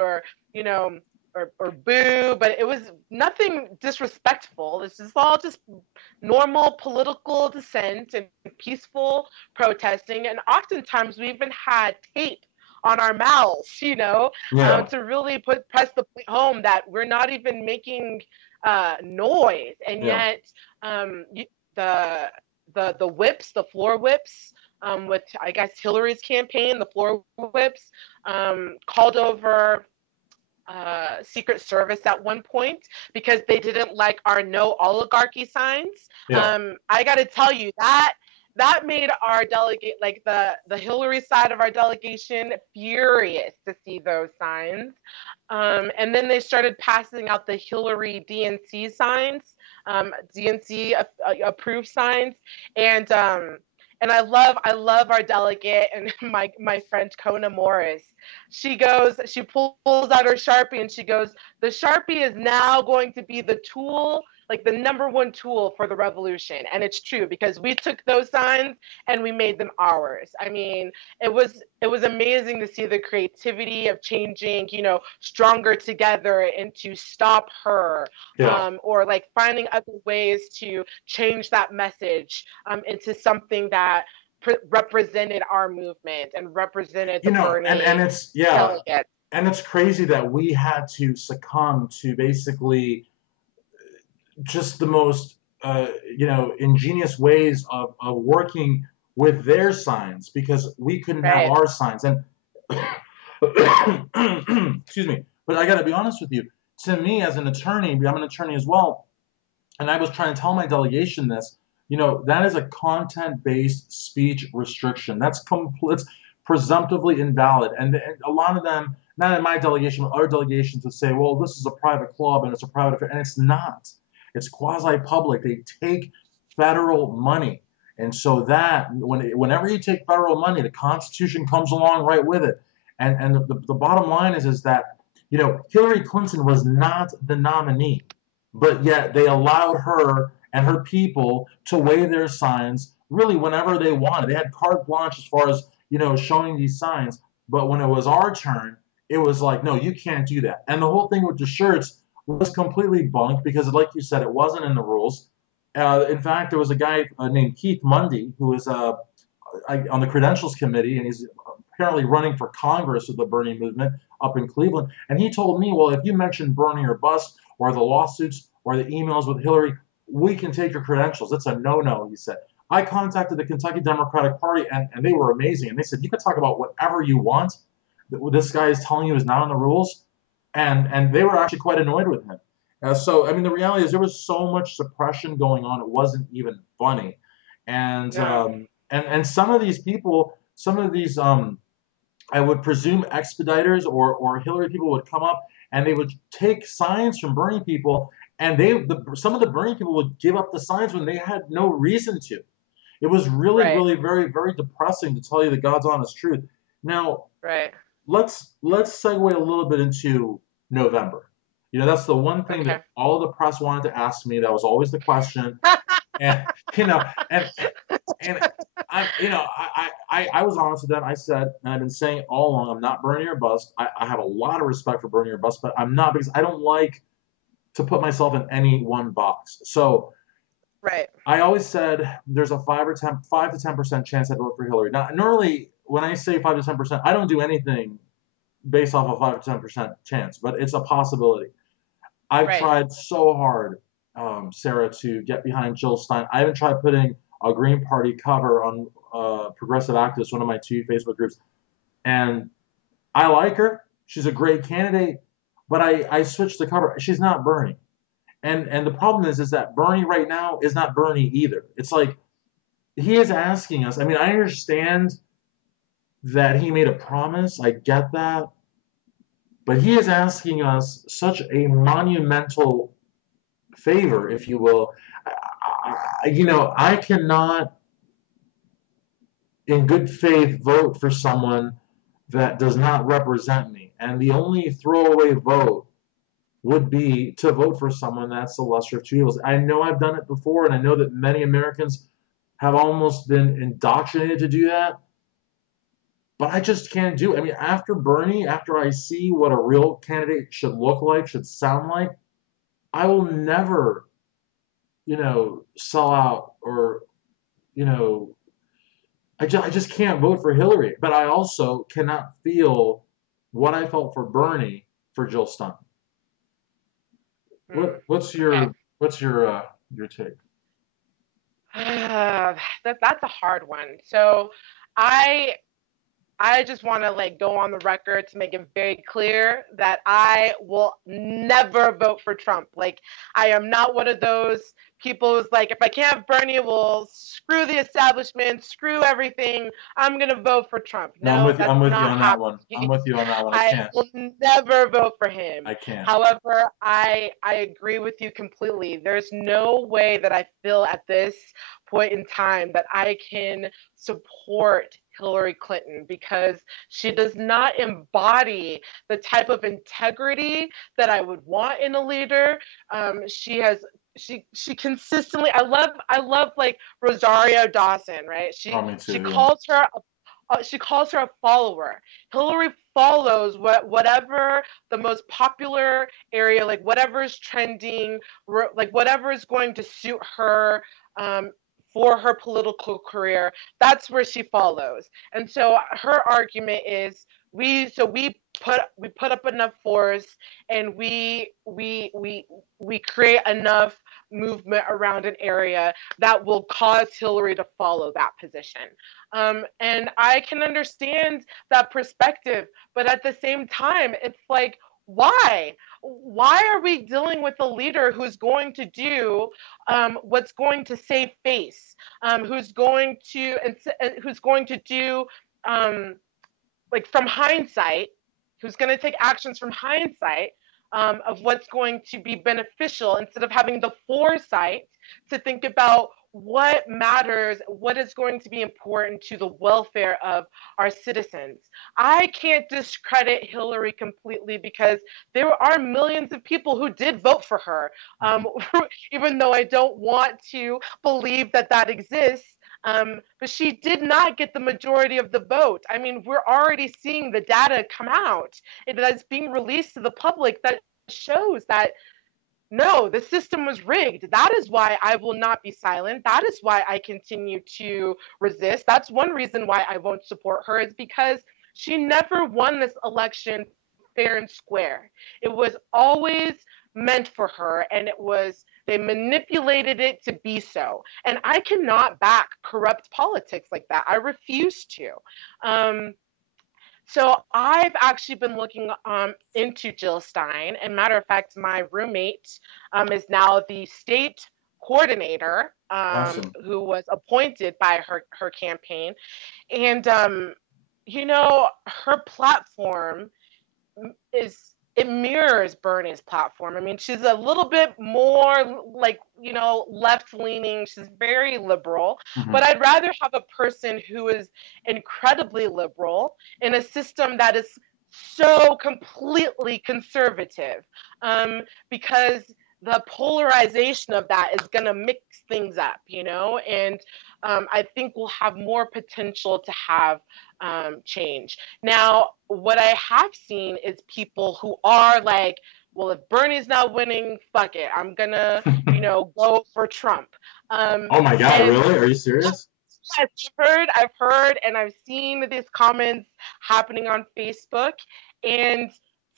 you know, or boo, but it was nothing disrespectful. This is all just normal political dissent and peaceful protesting. And oftentimes we even had tape on our mouths, Yeah. to really press the point home that we're not even making noise. And Yeah. yet, the whips, the floor whips, with I guess Hillary's campaign, the floor whips, called over Secret Service at one point because they didn't like our no oligarchy signs. Yeah. I got to tell you that made our delegate, like the Hillary side of our delegation, furious to see those signs. And then they started passing out the Hillary DNC signs, DNC approved signs, and I love our delegate and my friend Kona Morris. She pulls out her Sharpie and she goes, the Sharpie is now going to be the tool, like the number one tool for the revolution. And it's true because we took those signs and we made them ours. I mean, it was amazing to see the creativity of changing, stronger together and to stop her, Yeah. or like finding other ways to change that message, into something that represented our movement and represented the And Bernie it's yeah, delegates. and it's crazy that we had to succumb to basically just the most ingenious ways of working with their signs because we couldn't have Right. our signs. And excuse me, but I got to be honest with you. To me, as an attorney, I'm an attorney as well, and I was trying to tell my delegation this. That is a content-based speech restriction. It's presumptively invalid, and a lot of them, not in my delegation, but other delegations, would say, "Well, this is a private club and it's a private affair," and it's not. It's quasi-public. They take federal money, and so that whenever you take federal money, the Constitution comes along right with it. And the bottom line is that Hillary Clinton was not the nominee, but yet they allowed her and her people to wave their signs really whenever they wanted. They had carte blanche as far as showing these signs. But when it was our turn, it was like, no, you can't do that. And the whole thing with the shirts was completely bunked because, like you said, it wasn't in the rules. In fact, there was a guy named Keith Mundy who was on the credentials committee, and he's apparently running for Congress with the Bernie movement up in Cleveland. And he told me, well, if you mention Bernie or bust or the lawsuits or the emails with Hillary, we can take your credentials. It's a no-no, he said. I contacted the Kentucky Democratic Party, and they were amazing. And they said, you can talk about whatever you want. This guy is telling you is not in the rules. And they were actually quite annoyed with him. So, I mean, the reality is there was so much suppression going on, it wasn't even funny. And No. and some of these people, some of these I would presume expediters or Hillary people would come up and they would take signs from Bernie people, and some of the Bernie people would give up the signs when they had no reason to. It was really, Right. really very, very depressing, to tell you the God's honest truth. Now, Right. let's segue a little bit into November. That's the one thing Okay. that all the press wanted to ask me. That was always the question, and you know, and I was honest with them. I said, and I've been saying all along, I'm not Bernie or bust. I have a lot of respect for Bernie or bust, but I'm not, because I don't like to put myself in any one box. So Right. I always said there's a 5 to 10% chance I'd vote for Hillary. Now, normally when I say 5 to 10%, I don't do anything based off a 5 to 10% chance, but it's a possibility. I've Right. tried so hard, Sarah, to get behind Jill Stein. I even tried putting a Green Party cover on Progressive Activists, one of my two Facebook groups, and I like her. She's a great candidate, but I switched the cover. She's not Bernie, and the problem is that Bernie right now is not Bernie either. It's like he is asking us. I mean, I understand that he made a promise. I get that, but he is asking us such a monumental favor, if you will. I cannot, in good faith, vote for someone that does not represent me. And the only throwaway vote would be to vote for someone that's the lesser of two evils. I know I've done it before, and I know that many Americans have almost been indoctrinated to do that, but I just can't do it. I mean, after Bernie, after I see what a real candidate should look like, should sound like, I will never, sell out, or, you know, I just can't vote for Hillary. But I also cannot feel what I felt for Bernie for Jill Stein. Mm. What's Okay. your take? That's a hard one. So I I just want to like go on the record to make it very clear that I will never vote for Trump. Like I am not one of those people who's like, if I can't have Bernie, well, screw the establishment, screw everything. I'm gonna vote for Trump. No, I'm No, with you. I'm that's with you not on that one. I'm happening. with you on that one. I I can't. will never vote for him. I can't. However, I agree with you completely. There's no way that I feel at this point in time that I can support Hillary Clinton because she does not embody the type of integrity that I would want in a leader. She consistently, I love like Rosario Dawson, right? Oh, She me she too. Yeah. calls her she calls her a follower. Hillary follows whatever the most popular area, like whatever is trending, like whatever is going to suit her um, for her political career. That's where she follows. And so her argument is we put up enough force and we create enough movement around an area that will cause Hillary to follow that position. And I can understand that perspective, but at the same time, it's like, why? Why are we dealing with a leader who's going to do what's going to save face? Who's going to do um, like from hindsight, who's going to take actions from hindsight of what's going to be beneficial instead of having the foresight to think about what matters, what is going to be important to the welfare of our citizens. I can't discredit Hillary completely because there are millions of people who did vote for her, Mhm. even though I don't want to believe that that exists. But she did not get the majority of the vote. I mean, we're already seeing the data come out that's being released to the public that shows that no, the system was rigged. That is why I will not be silent. That is why I continue to resist. That's one reason why I won't support her, is because she never won this election fair and square. It was always meant for her, and they manipulated it to be so. And I cannot back corrupt politics like that. I refuse to. Um, so I've actually been looking into Jill Stein, and matter of fact, my roommate is now the state coordinator Awesome. who was appointed by her campaign, and her platform it mirrors Bernie's platform. I mean, she's a little bit more like, left leaning. She's very liberal, but Hmm. I'd rather have a person who is incredibly liberal in a system that is so completely conservative, because the polarization of that is going to mix things up, and I think we'll have more potential to have change. Now, what I have seen is people who are like, well, if Bernie's not winning, fuck it. I'm gonna, go for Trump. Oh my God, And really? Are you serious? I've heard, and I've seen these comments happening on Facebook, and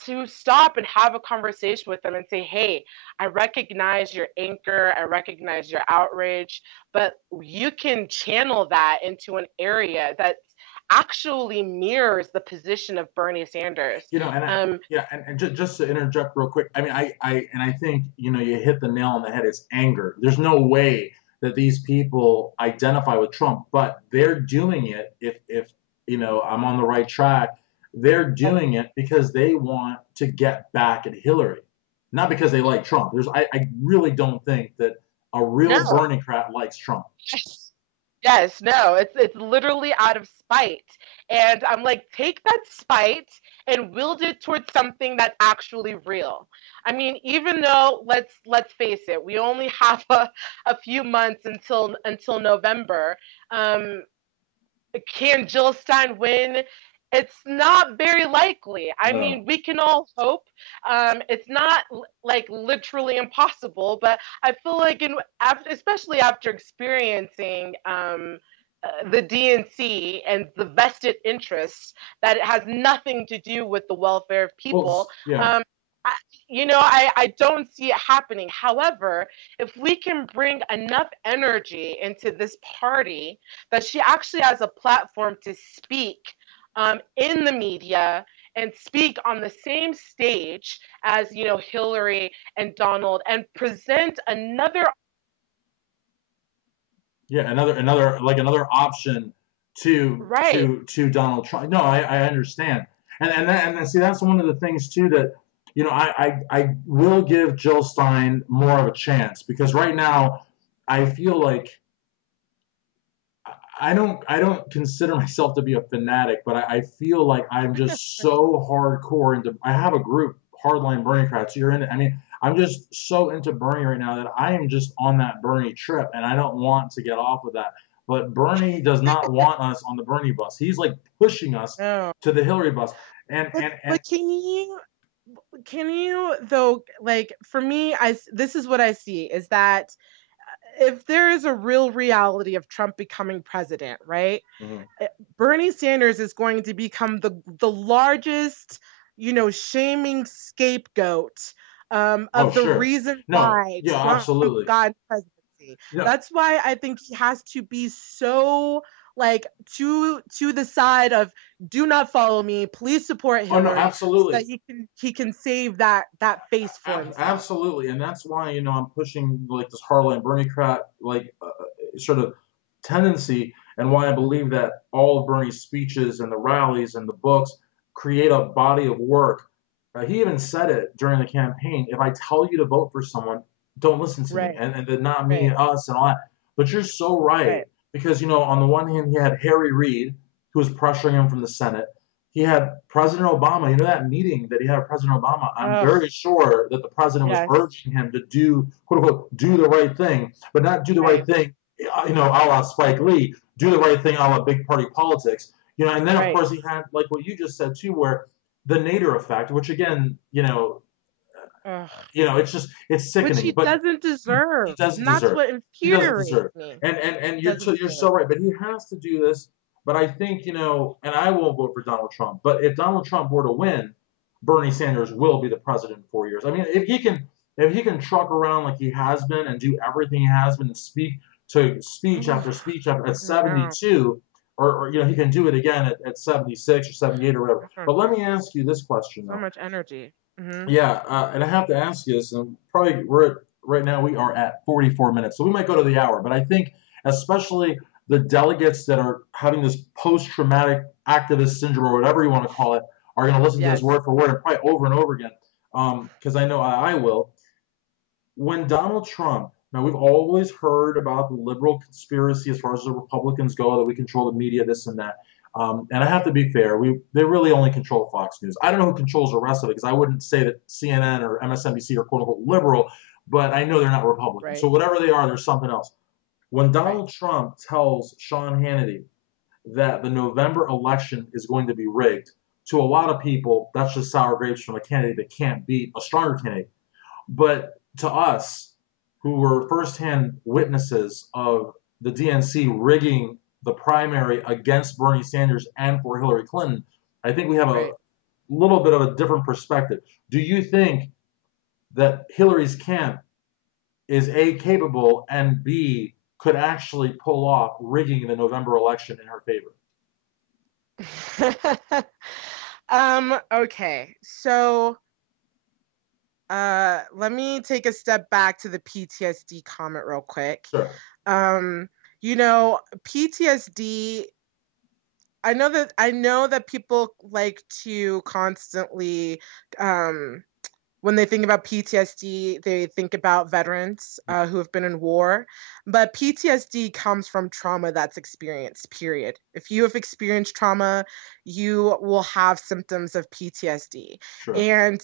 to stop and have a conversation with them and say, hey, I recognize your anger, I recognize your outrage, but you can channel that into an area that actually mirrors the position of Bernie Sanders. And Um, yeah, and just to interject real quick, I mean, I think you hit the nail on the head. It's anger. There's no way that these people identify with Trump, but they're doing it. If I'm on the right track, they're doing it because they want to get back at Hillary, not because they like Trump. I really don't think that a real no, Bernie crat likes Trump. yes, no, it's literally out of spite. And I'm like, take that spite and wield it towards something that's actually real. I mean, even though let's face it, we only have a few months until November. Um, can Jill Stein win? It's not very likely. I No. mean, we can all hope. It's not like literally impossible, but I feel like especially after experiencing the DNC and the vested interests, that it has nothing to do with the welfare of Well, people. yeah. Um, I don't see it happening. However, if we can bring enough energy into this party that she actually has a platform to speak in the media and speak on the same stage as Hillary and Donald, and present another Yeah, another option right. to Donald Trump. No, I understand, and see that's one of the things too that I will give Jill Stein more of a chance because right now I feel like I don't consider myself to be a fanatic, but I feel like I'm just so hardcore into. I have a group, Hardline Bernie Crats. You're in it. I mean, I'm just so into Bernie right now that I am just on that Bernie trip, and I don't want to get off of that. But Bernie does not want us on the Bernie bus. He's like pushing us No. to the Hillary bus, and But can you though, like, for me, this is what I see is that if there is a real reality of Trump becoming president, right? Mhm. uh, Bernie Sanders is going to become the largest, shaming scapegoat Oh of the sure, reason no, why yeah, Trump absolutely, got presidency. no, That's why I think he has to be so, like, to the side of, do not follow me, please support oh no, Hillary, so that absolutely. he can save that face for himself. Absolutely, and that's why I'm pushing like this Harlan Bernie crat like sort of tendency, and why I believe that all of Bernie's speeches and the rallies and the books create a body of work. He even said it during the campaign. If I tell you to vote for someone, don't listen to me, Right, and then not me, right, us, and all that. But you're so right right. because on the one hand, he had Harry Reid who was pressuring him from the Senate. He had President Obama. That meeting that he had with President Obama. I'm Oh, very sure that the president was yes, urging him to do, quote unquote, do the right thing, but not do the right right, thing, a la Spike Lee, do the right thing a la big party politics. And then of right. course he had like what you just said too, where the Nader effect, which again, Ugh. it's Which sickening, he but doesn't he deserve. doesn't And that's deserve. what He doesn't infuriates deserve. me. And Doesn't you're so deserve. right, but he has to do this. But I think and I won't vote for Donald Trump. But if Donald Trump were to win, Bernie Sanders will be the president in 4 years. I mean, if he can truck around like he has been and do everything he has been and speak to speech after Ugh, speech after at no, 72, or he can do it again at 76 or 78 or whatever. that's what I'm But let me saying. ask you this question So though. much energy. Yeah, and I have to ask you this, and probably right now we are at 44 minutes, so we might go to the hour. But I think, especially the delegates that are having this post-traumatic activist syndrome or whatever you want to call it are going to listen to this Yes. word for word and probably over and over again, because I know I will. When Donald Trump, now we've always heard about the liberal conspiracy as far as the Republicans go, that we control the media, this and that. And I have to be fair, they really only control Fox News. I don't know who controls the rest of it because I wouldn't say that CNN or MSNBC are quote unquote liberal, but I know they're not Republican. So Right. whatever they are, there's something else. When Right. Donald Trump tells Sean Hannity that the November election is going to be rigged, to a lot of people, that's just sour grapes from a candidate that can't beat a stronger candidate. But to us, who were firsthand witnesses of the DNC rigging the primary against Bernie Sanders and for Hillary Clinton, I think we have a Right. little bit of a different perspective. Do you think that Hillary's camp is A, capable, and B, could actually pull off rigging the November election in her favor? Okay. So let me take a step back to the PTSD comment real quick. Sure. Um, PTSD, I know that people like to constantly when they think about PTSD, they think about veterans who have been in war. But PTSD comes from trauma that's experienced, period. If you have experienced trauma, you will have symptoms of PTSD. Sure. And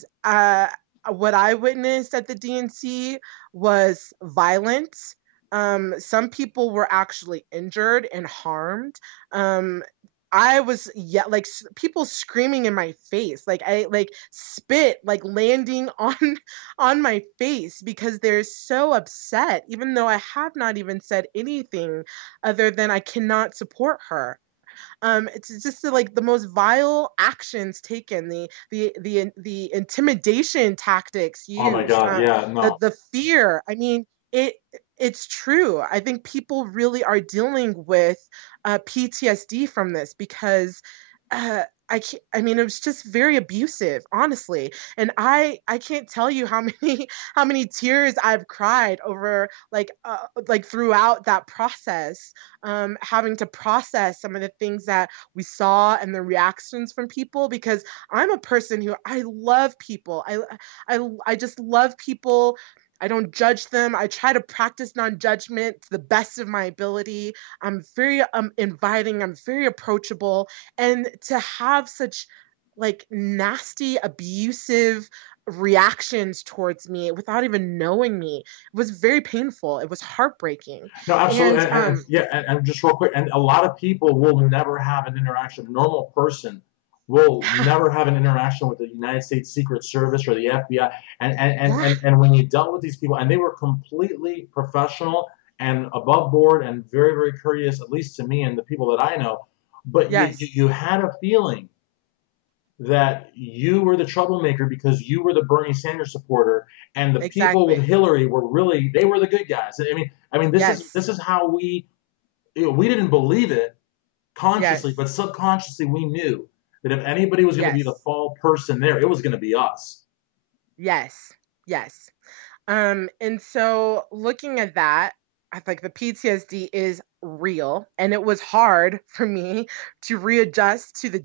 what I witnessed at the DNC was violence. Some people were actually injured and harmed. Um, I was like people screaming in my face, like I like spit like landing on my face because they're so upset, even though I have not even said anything other than I cannot support her. It's just like the most vile actions taken, the intimidation tactics Oh my used, God. Yeah. No. the fear. I mean, it's true. I think people really are dealing with PTSD from this because I mean, it was just very abusive, honestly. And I can't tell you how many how many tears I've cried over like throughout that process, having to process some of the things that we saw and the reactions from people because I'm a person who I love people. I just love people. I don't judge them. I try to practice non-judgment to the best of my ability. I'm very inviting. I'm very approachable. And to have such like nasty, abusive reactions towards me without even knowing me was very painful. It was heartbreaking. No, absolutely. And And yeah, and just real quick, and a lot of people will never have an interaction. A normal person will yeah, never have an interaction with the United States Secret Service or the FBI. yeah, And when you dealt with these people, and they were completely professional and above board and very, very courteous, at least to me and the people that I know, but yes, you had a feeling that you were the troublemaker because you were the Bernie Sanders supporter, and the people with exactly. Hillary were really they were the good guys. I mean, Yes, this is how we didn't believe it consciously, yes, but subconsciously we knew that if anybody was going to be the yes, fall person there, it was going to be us. yes, yes. And so looking at that, I think the PTSD is real, and it was hard for me to readjust to the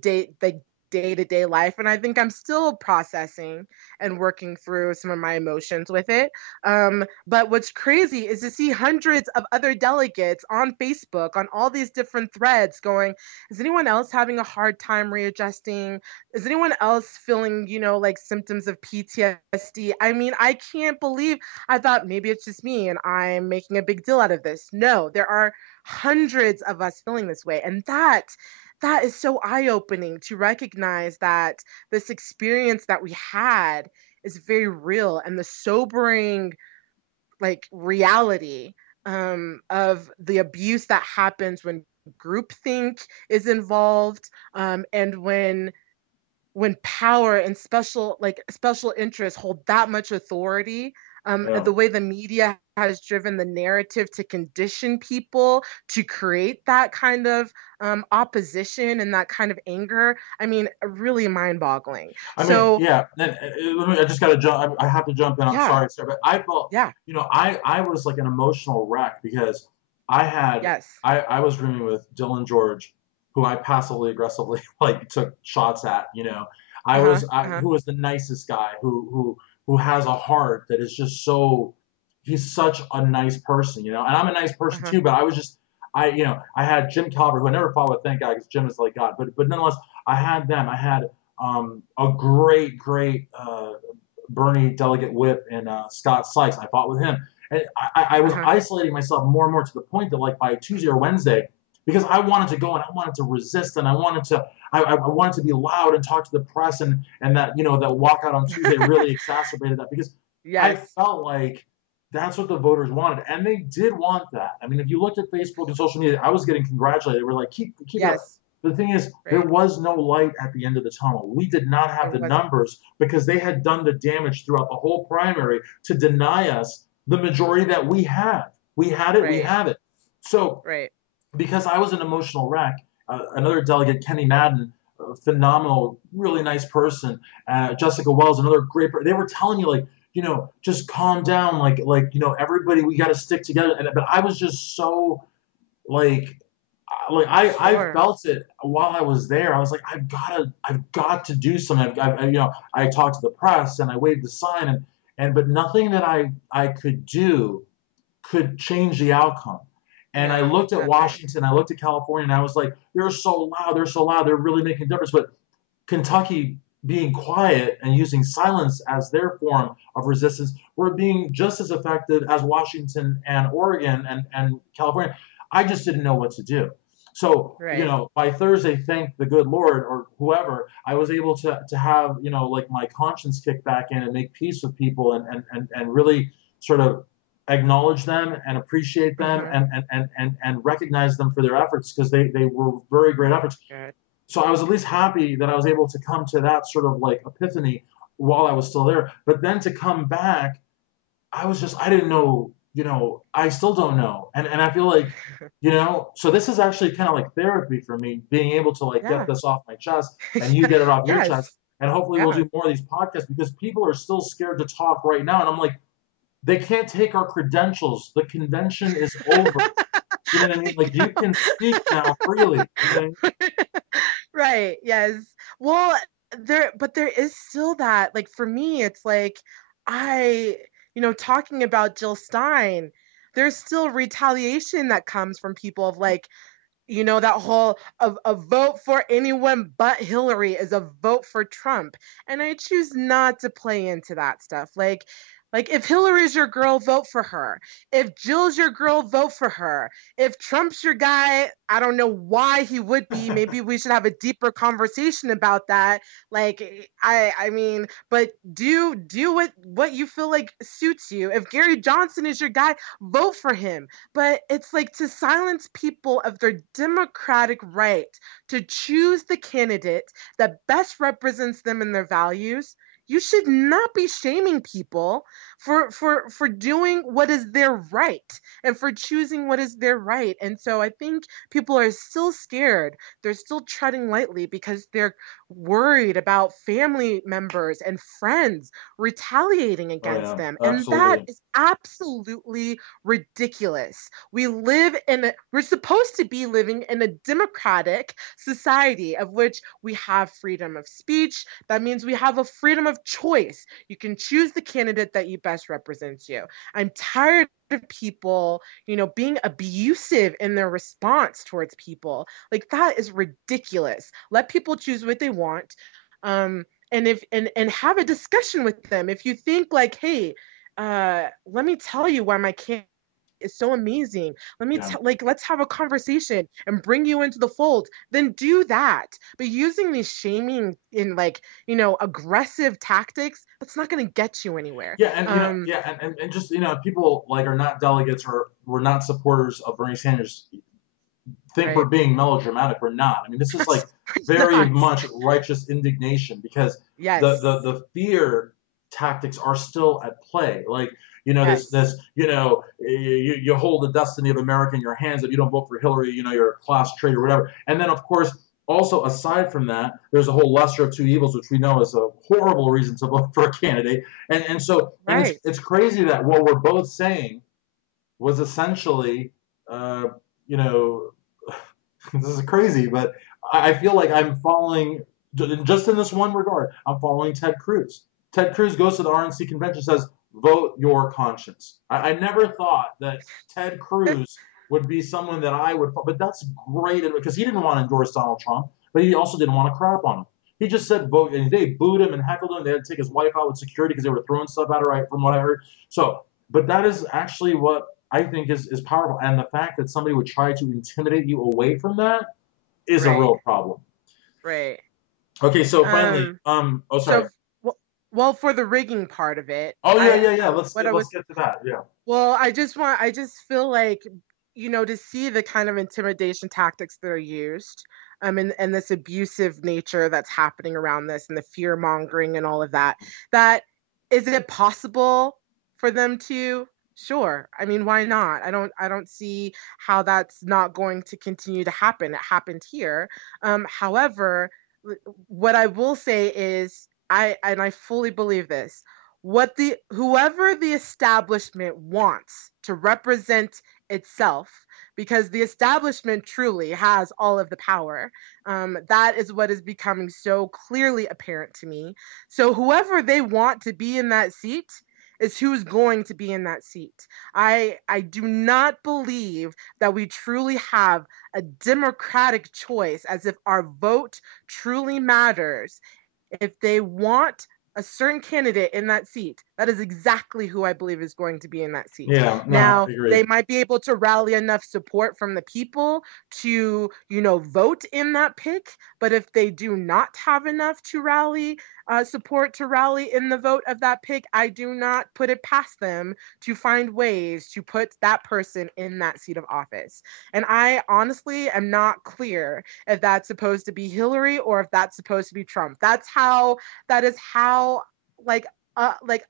day-to-day life, and I think I'm still processing and working through some of my emotions with it. But what's crazy is to see hundreds of other delegates on Facebook on all these different threads going, is anyone else having a hard time readjusting? Is anyone else feeling, like symptoms of PTSD? I mean, I can't believe I thought maybe it's just me and I'm making a big deal out of this. No, there are hundreds of us feeling this way. And that is so eye-opening to recognize that this experience that we had is very real and the sobering like reality of the abuse that happens when groupthink is involved, and when power and special interests hold that much authority, Yeah. the way the media has driven the narrative to condition people to create that kind of opposition and that kind of anger, I mean, really mind-boggling. I mean, So yeah. I just got to jump. I have to jump in. I'm yeah, sorry, sir, but I felt, yeah, I was like an emotional wreck because I had Yes. I was rooming with Dylan George, who I passively aggressively like took shots at. Uh-huh. Who Uh-huh. was the nicest guy, who has a heart that is just so, he's such a nice person, and I'm a nice person Uh-huh. too, but I was just, I had Jim Calvert, who I never fought with, thank God, because Jim is like God, but nonetheless, I had them. I had a great Bernie delegate whip and Scott Sykes. I fought with him. And I was Uh-huh. isolating myself more and more to the point that, like, by Tuesday or Wednesday, because I wanted to go and I wanted to resist and I wanted to be loud and talk to the press, and that, that walkout on Tuesday really exacerbated that, because I Yes. felt like that's what the voters wanted, and they did want that. I mean, if you looked at Facebook and social media, I was getting congratulated. They were like, keep it up. Yes. The thing is, there Right. was no light at the end of the tunnel. We did not have There the wasn't. numbers because they had done the damage throughout the whole primary to deny us the majority that we have. We had it, we Right. have it. So, Right. because I was an emotional wreck, another delegate, Kenny Madden, a phenomenal, really nice person, Jessica Wells, another great person, they were telling me, like, just calm down, everybody, we got to stick together. But I was just so, like, I Sure. felt it while I was there. I was like, I've got to do something. I talked to the press and I waved the sign, but nothing that I could do could change the outcome. And I No, looked at nothing. Washington, I looked at California, and I was like, they're so loud, they're really making a difference. But Kentucky being quiet and using silence as their form of resistance were being just as effective as Washington and Oregon and California. I just didn't know what to do. So, Right. by Thursday, thank the good Lord or whoever, I was able to have, like, my conscience kick back in and make peace with people, and really sort of acknowledge them and appreciate them, Mm-hmm. and recognize them for their efforts, because they were very great efforts. Good. So I was at least happy that I was able to come to that sort of like epiphany while I was still there. But then to come back, I didn't know, I still don't know. And I feel like, so this is actually kind of like therapy for me, being able to, like, get Yeah. this off my chest, and you get it off your chest. Yes. And hopefully we'll Yeah. do more of these podcasts, because people are still scared to talk right now. And I'm like, they can't take our credentials. The convention is over. You know what I mean? Like, you can speak now freely. You know what I mean? Right. Yes. Well, there is still that, like, for me, it's like, I, talking about Jill Stein, there's still retaliation that comes from people of, like, that whole of a vote for anyone but Hillary is a vote for Trump. And I choose not to play into that stuff. Like if Hillary's your girl, vote for her. If Jill's your girl, vote for her. If Trump's your guy, I don't know why he would be. Maybe we should have a deeper conversation about that. Like I mean, but do what you feel like suits you. If Gary Johnson is your guy, vote for him. But it's like, to silence people of their democratic right to choose the candidate that best represents them and their values. You should not be shaming people for doing what is their right and for choosing what is their right. And so I think people are still scared. They're still treading lightly because they're worried about family members and friends retaliating Oh against yeah, them. And that absolutely. is absolutely ridiculous. We're supposed to be living in a democratic society of which we have freedom of speech. That means we have a freedom of choice. You can choose the candidate that you best represents you. I'm tired of people, being abusive in their response towards people. Like, that is ridiculous. Let people choose what they want. And if and have a discussion with them. If you think like, hey, let me tell you why my candidate is so amazing. Yeah. Let's have a conversation and bring you into the fold. Then do that. But using these shaming in, like, aggressive tactics, that's not going to get you anywhere. Yeah, and yeah, and just, people, like, are not delegates, or were not supporters of Bernie Sanders, think we're Right. being melodramatic. We're not. I mean, this is like We're very not. much righteous indignation, because Yes. the fear tactics are still at play. Like, Yes. you hold the destiny of America in your hands. If you don't vote for Hillary, you're a class traitor or whatever. And then, of course, also, aside from that, there's a whole lesser of two evils, which we know is a horrible reason to vote for a candidate. And so, and it's Right. it's crazy that what we're both saying was essentially uh, you know, this is crazy, but I feel like I'm following just in this one regard. I'm following Ted Cruz. Ted Cruz goes to the RNC convention, says, "Vote your conscience." I never thought that Ted Cruz would be someone that I would, but that's great because he didn't want to endorse Donald Trump, but he also didn't want to crap on him. He just said vote, and they booed him and heckled him. They had to take his wife out with security because they were throwing stuff at her, right, from what I heard. So, but that is actually what I think is powerful. And the fact that somebody would try to intimidate you away from that is a Right. real problem. Right. Okay, so finally, Um, oh so, sorry. well, for the rigging part of it, Oh yeah, yeah, yeah. Let's what I let's was, get to that. Yeah. well, I just feel like, to see the kind of intimidation tactics that are used, and this abusive nature that's happening around this, and the fear mongering and all of that, that is it possible for them to? Sure. I mean, why not? I don't see how that's not going to continue to happen. It happened here. However, what I will say is I fully believe this. What the Whoever the establishment wants to represent itself, because the establishment truly has all of the power. That is what is becoming so clearly apparent to me. So whoever they want to be in that seat is who's going to be in that seat. I do not believe that we truly have a democratic choice, as if our vote truly matters. If they want a certain candidate in that seat, that is exactly who I believe is going to be in that seat. Yeah. No, Now, I agree. they might be able to rally enough support from the people to, vote in that pick. But if they do not have enough to rally support to rally in the vote of that pick, I do not put it past them to find ways to put that person in that seat of office. And I honestly am not clear if that's supposed to be Hillary or if that's supposed to be Trump. That is how like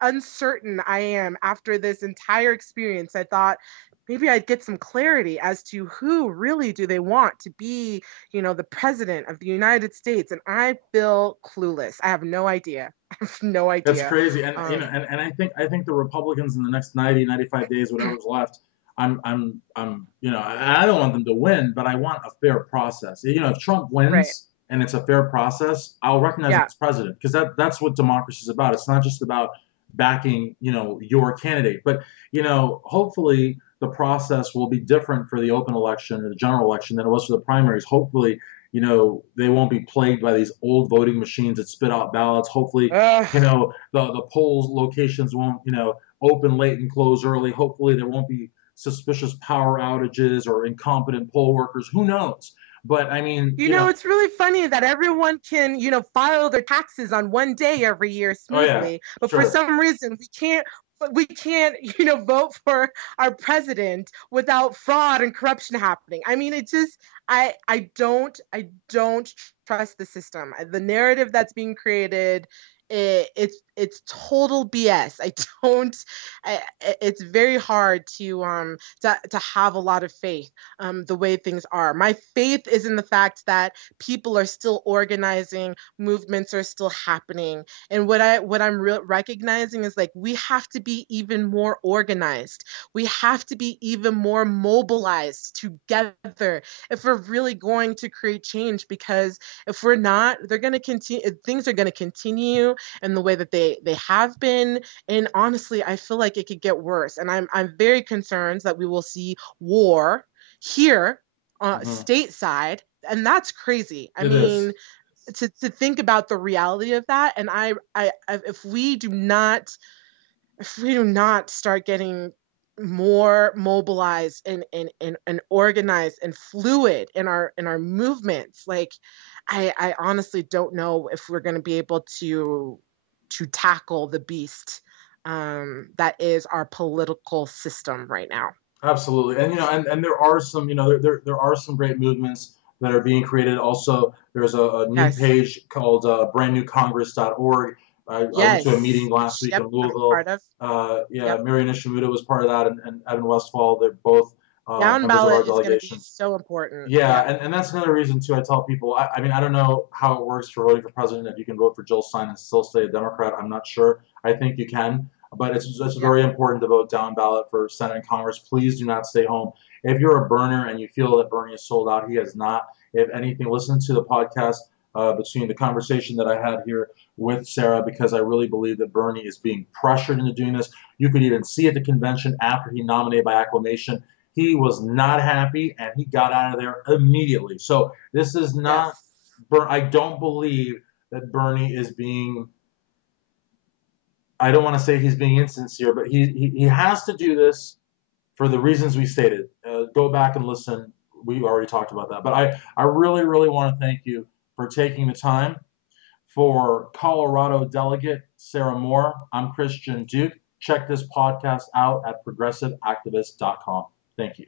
uncertain I am after this entire experience. I thought maybe I'd get some clarity as to who really do they want to be, the president of the United States. And I feel clueless. I have no idea. I have no That's idea. crazy. And Um, and I think the Republicans in the next 90, 95 days, whatever's left, I don't want them to win, but I want a fair process. If Trump right. wins and it's a fair process, I'll recognize him Yeah. as president because that's what democracy is about. It's not just about backing, your candidate, but hopefully the process will be different for the open election or the general election than it was for the primaries. Hopefully, they won't be plagued by these old voting machines that spit out ballots. Hopefully, Ugh. the polls locations won't, open late and close early. Hopefully, there won't be suspicious power outages or incompetent poll workers. Who knows? But I mean, It's really funny that everyone can, file their taxes on one day every year oh yeah, smoothly, but for sure. some reason we can't, vote for our president without fraud and corruption happening. I mean, it just I don't trust the system. The narrative that's being created, it's total BS. I don't it's very hard to have a lot of faith the way things are. My faith is in the fact that people are still organizing, movements are still happening, and what I'm recognizing is like we have to be even more organized. We have to be even more mobilized together if we're really going to create change. Because if we're not, they're going to continue. Things are going to continue in the way that they have been, and honestly, I feel like it could get worse. And I'm very concerned that we will see war here Hmm. stateside, and that's crazy. I It is. mean, to think about the reality of that, and if we do not start getting more mobilized and organized and fluid in our movements, like I honestly don't know if we're going to be able to tackle the beast that is our political system right now. Absolutely, and and there are some, there are some great movements that are being created. Also, there's a new Yes. page called brandnewcongress.org. I went to a meeting Yes. last week in Yep. I'm Louisville. part of. Yeah, Yep. Marion Ishimura was part of that, and Evan Westfall. They're both Down members of our ballot is going to be delegation. so important. Yeah, Yep. and that's another reason too. I tell people, I mean, I don't know how it works for voting for president. If you can vote for Jill Stein and still stay a Democrat, I'm not sure. I think you can, but it's Yep. very important to vote down ballot for Senate and Congress. Please do not stay home. if you're a burner and you feel that Bernie is sold out, he has not. If anything, listen to the podcast between the conversation that I had here with Sarah, because I really believe that Bernie is being pressured into doing this. You could even see at the convention after he nominated by acclamation, he was not happy and he got out of there immediately. So this is not, Yes. I don't believe that Bernie is being, I don't want to say he's being insincere, but he has to do this for the reasons we stated. Go back and listen. We already talked about that. But I really, really want to thank you for taking the time. For Colorado Delegate Sarah Moore, I'm Christian Duke. Check this podcast out at progressiveactivist.com. Thank you.